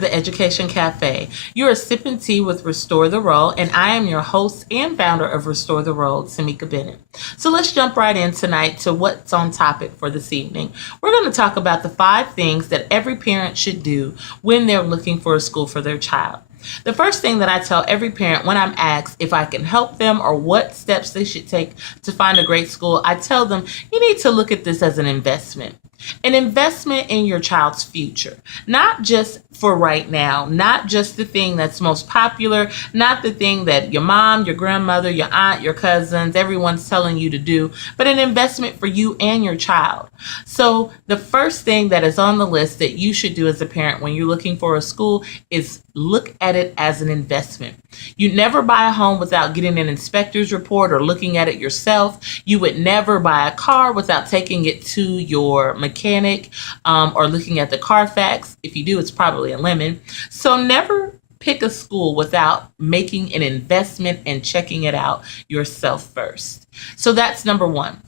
The Education Cafe. You are sipping tea with Restore the Role, and I am your host and founder of Restore the Role, Tamika Bennett. So let's jump right in tonight to what's on topic for this evening. We're going to talk about the 5 things that every parent should do when they're looking for a school for their child. The first thing that I tell every parent when I'm asked if I can help them or what steps they should take to find a great school, I tell them you need to look at this as an investment. An investment in your child's future, not just for right now, not just the thing that's most popular, not the thing that your mom, your grandmother, your aunt, your cousins, everyone's telling you to do, but an investment for you and your child. So the first thing that is on the list that you should do as a parent when you're looking for a school is look at it as an investment. You never buy a home without getting an inspector's report or looking at it yourself. You would never buy a car without taking it to your mechanic or looking at the Carfax. If you do, it's probably a lemon. So never pick a school without making an investment and checking it out yourself first. So that's number one.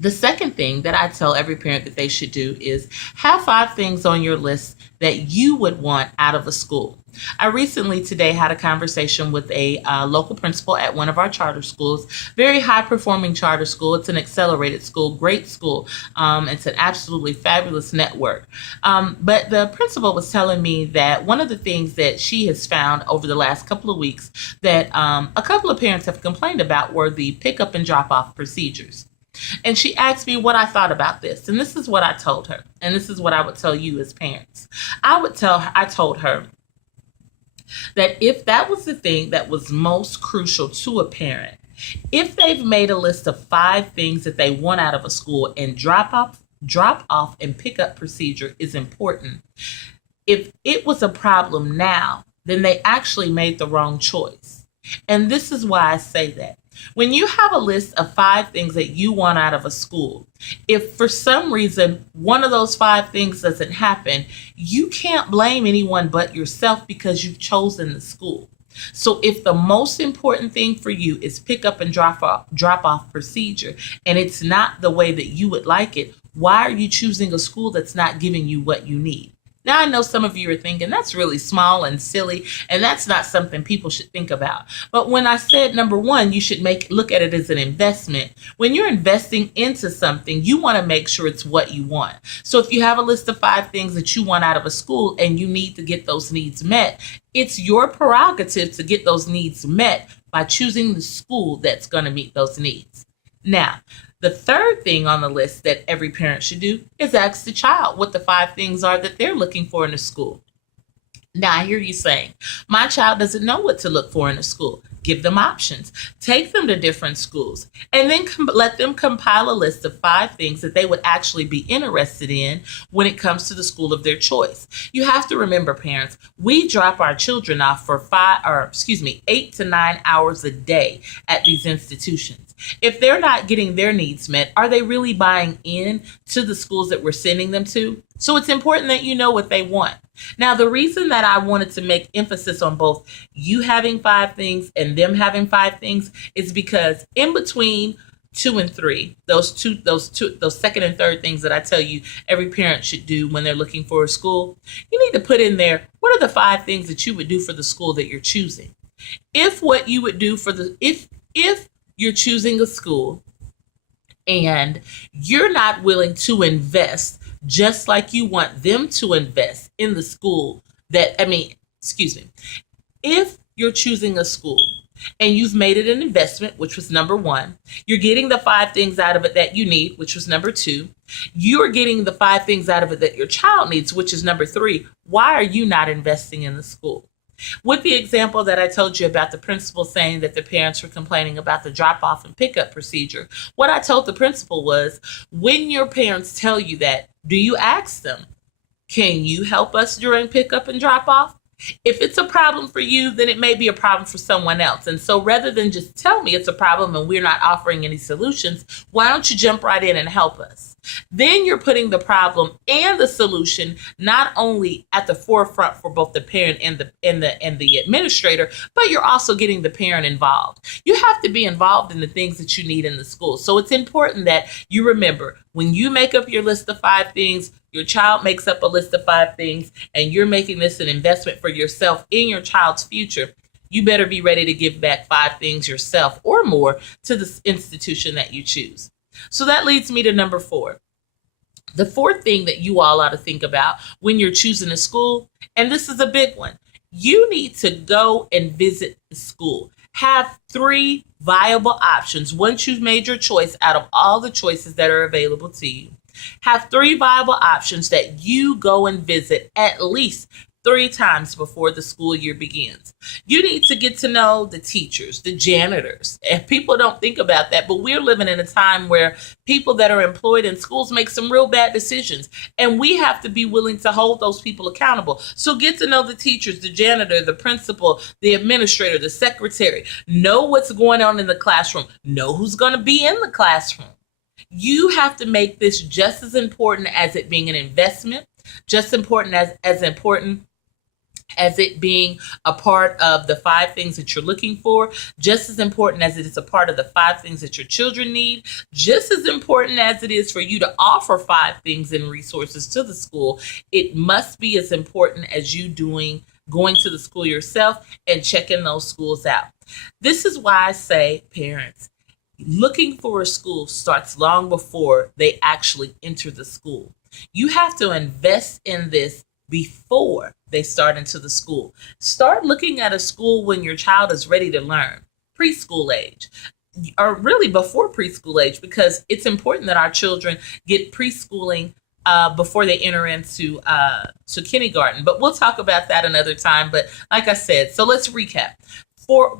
The second thing that I tell every parent that they should do is have 5 things on your list that you would want out of a school. I recently today had a conversation with a local principal at one of our charter schools, very high performing charter school. It's an accelerated school, great school. It's an absolutely fabulous network. But the principal was telling me that one of the things that she has found over the last couple of weeks that a couple of parents have complained about were the pickup and drop off procedures. And she asked me what I thought about this. And this is what I told her. And this is what I would tell you as parents. I told her that if that was the thing that was most crucial to a parent, if they've made a list of 5 things that they want out of a school and drop off and pick up procedure is important, if it was a problem now, then they actually made the wrong choice. And this is why I say that. When you have a list of 5 things that you want out of a school, if for some reason one of those 5 things doesn't happen, you can't blame anyone but yourself because you've chosen the school. So if the most important thing for you is pick up and drop off procedure, and it's not the way that you would like it, why are you choosing a school that's not giving you what you need? Now, I know some of you are thinking that's really small and silly, and that's not something people should think about. But when I said, number one, you should look at it as an investment. When you're investing into something, you want to make sure it's what you want. So if you have a list of 5 things that you want out of a school and you need to get those needs met, it's your prerogative to get those needs met by choosing the school that's going to meet those needs. Now, the third thing on the list that every parent should do is ask the child what the 5 things are that they're looking for in a school. Now, I hear you saying, my child doesn't know what to look for in a school. Give them options. Take them to different schools, and then let them compile a list of 5 things that they would actually be interested in when it comes to the school of their choice. You have to remember, parents, we drop our children off for 8 to 9 hours a day at these institutions. If they're not getting their needs met, are they really buying in to the schools that we're sending them to? So it's important that you know what they want. Now, the reason that I wanted to make emphasis on both you having 5 things and them having 5 things is because in between 2 and 3, those second and third things that I tell you every parent should do when they're looking for a school, you need to put in there, what are the 5 things that you would do for the school that you're choosing? If what you would do if you're choosing a school and you're not willing to invest just like you want them to invest in the school if you're choosing a school and you've made it an investment, which was number 1, you're getting the 5 things out of it that you need, which was number 2, you're getting the 5 things out of it that your child needs, which is number 3, why are you not investing in the school? With the example that I told you about the principal saying that the parents were complaining about the drop-off and pickup procedure, what I told the principal was, when your parents tell you that, do you ask them, can you help us during pickup and drop-off? If it's a problem for you, then it may be a problem for someone else. And so rather than just tell me it's a problem and we're not offering any solutions, why don't you jump right in and help us? Then you're putting the problem and the solution not only at the forefront for both the parent and the administrator, but you're also getting the parent involved. You have to be involved in the things that you need in the school. So it's important that you remember when you make up your list of 5 things, your child makes up a list of 5 things, and you're making this an investment for yourself in your child's future. You better be ready to give back 5 things yourself or more to the institution that you choose. So that leads me to number 4. The 4th thing that you all ought to think about when you're choosing a school, and this is a big one, you need to go and visit the school. Have 3 viable options once you've made your choice out of all the choices that are available to you. Have 3 viable options that you go and visit at least 3 times before the school year begins. You need to get to know the teachers, the janitors, and people don't think about that, but we're living in a time where people that are employed in schools make some real bad decisions, and we have to be willing to hold those people accountable. So get to know the teachers, the janitor, the principal, the administrator, the secretary. Know what's going on in the classroom. Know who's going to be in the classroom. You have to make this just as important as it being an investment, just important as important as it being a part of the 5 things that you're looking for, just as important as it is a part of the 5 things that your children need, just as important as it is for you to offer 5 things and resources to the school. It must be as important as you going to the school yourself and checking those schools out. This is why I say, parents, looking for a school starts long before they actually enter the school. You have to invest in this before they start into the school. Start looking at a school when your child is ready to learn, preschool age, or really before preschool age, because it's important that our children get preschooling before they enter into to kindergarten. But we'll talk about that another time. But like I said, so let's recap.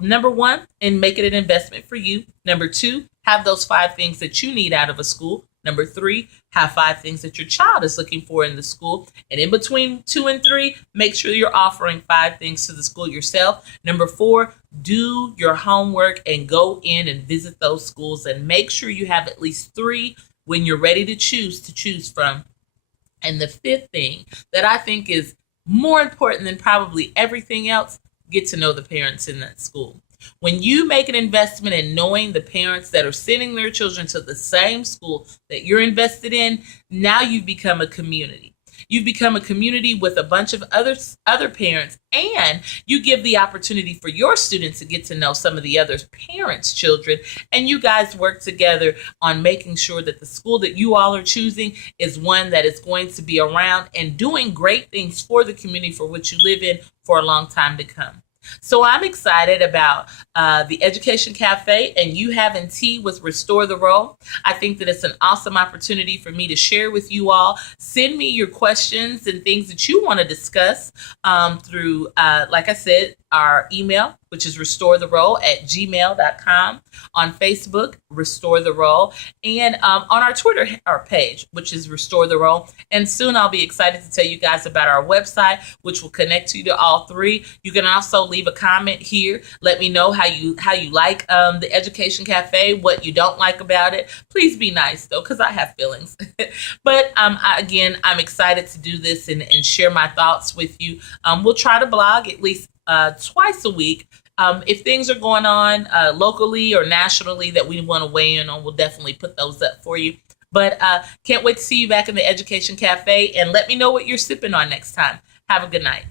Number 1, and make it an investment for you. Number 2, have those 5 things that you need out of a school. Number 3, have 5 things that your child is looking for in the school. And in between 2 and 3, make sure you're offering 5 things to the school yourself. Number 4, do your homework and go in and visit those schools and make sure you have at least 3 when you're ready to choose from. And the 5th thing that I think is more important than probably everything else, get to know the parents in that school. When you make an investment in knowing the parents that are sending their children to the same school that you're invested in, now you've become a community. You've become a community with a bunch of other parents, and you give the opportunity for your students to get to know some of the other parents' children, and you guys work together on making sure that the school that you all are choosing is one that is going to be around and doing great things for the community for which you live in for a long time to come. So I'm excited about the Education Cafe and you having tea with Restore the Role. I think that it's an awesome opportunity for me to share with you all. Send me your questions and things that you want to discuss through, like I said, our email, which is restoretherole@gmail.com, on Facebook, Restore the Role, and on our Twitter page, which is Restore the Role. And soon I'll be excited to tell you guys about our website, which will connect you to all 3. You can also leave a comment here. Let me know how you like the Education Cafe, what you don't like about it. Please be nice though, because I have feelings. But I'm excited to do this and share my thoughts with you. We'll try to blog at least twice a week. If things are going on locally or nationally that we want to weigh in on, we'll definitely put those up for you. But can't wait to see you back in the Education Cafe, and let me know what you're sipping on next time. Have a good night.